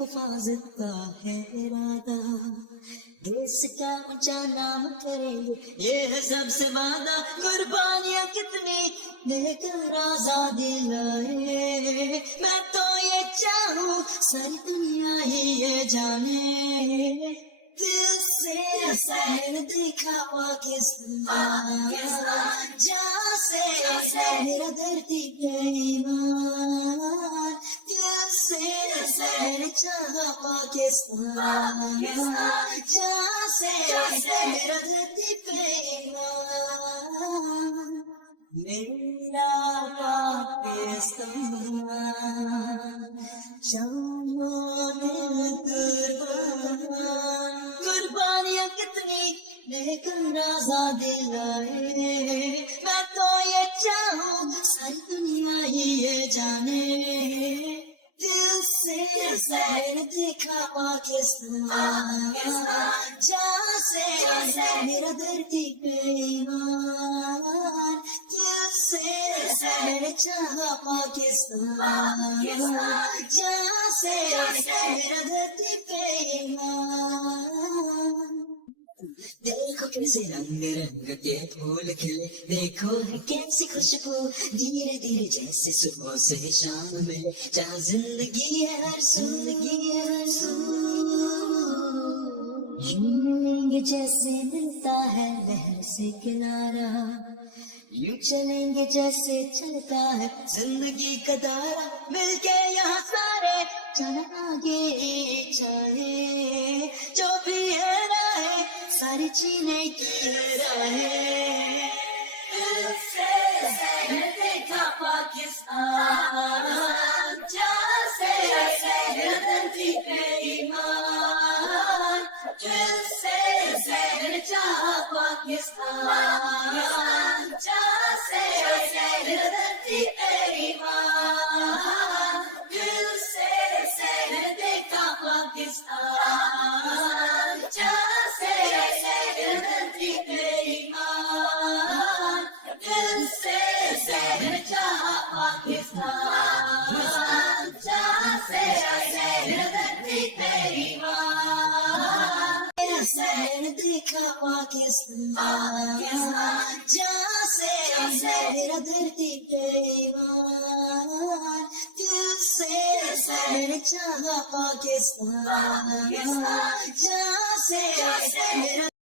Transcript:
حفاظت کا ہے ارادہ، دیس کا اونچا نام کریں گے یہ ہے سب سے وعدہ، قربانیاں کتنی دے کر آزادی لائے، میں تو یہ چاہوں ساری دنیا ہی یہ جانے، دل سے سہر دیکھا پاکستان، جہاں سے میرا دھرتی پہ ایمان، دل سے سہر چاہا پاکستان، جہاں سے میرا دھرتی پہ ایمان، میرا پاکستان، جانو دل قربان، قربانیاں کتنی لے کر آزادی لائے، میں تو یہ چاہوں ساری دنیا ہی یہ جانے، دل سے سہر دیکھا پاکستان، جہاں سے میرا دھرتی پہ ایمان، دل سے سہر چاہا پاکستان، جہاں سے میرا دھرتی پہ ایمان، دیکھو کیسے رنگ رنگ کے پھول کھلے، دیکھو ہے کیسی خوشبو دھیرے دھیرے جیسے صبح سے شام ملے، جہاں زندگی ہے ہر سو، زندگی ہے ہر سو، لیں گے جیسے ملتا ہے لہر سے کنارہ، یوں چلیں گے جیسے چلتا ہے زندگی کا دارہ، مل کے یہاں سارے چلنا آگے چاہے، جو بھی ہے راہیں ساری جینے کی راہیں، دل سے سہر دیکھا پاکستان، جہاں سے میرا دھرتی پہ ایمان، دل سے سہر چاہا پاکستان، جہاں سے میرا دھرتی پہ ایمان، دل سے سہر دیکھا پاکستان، جہاں سے میرا دھرتی پہ ایمان، دل سے سہر چاہا پاکستان، جہاں سے میرا دھرتی پہ ایمان، سہر دیکھا پاکستان، جہاں سے میرا دھرتی پہ ایمان، دل سے سہر چاہا پاکستان، جہاں سے میرا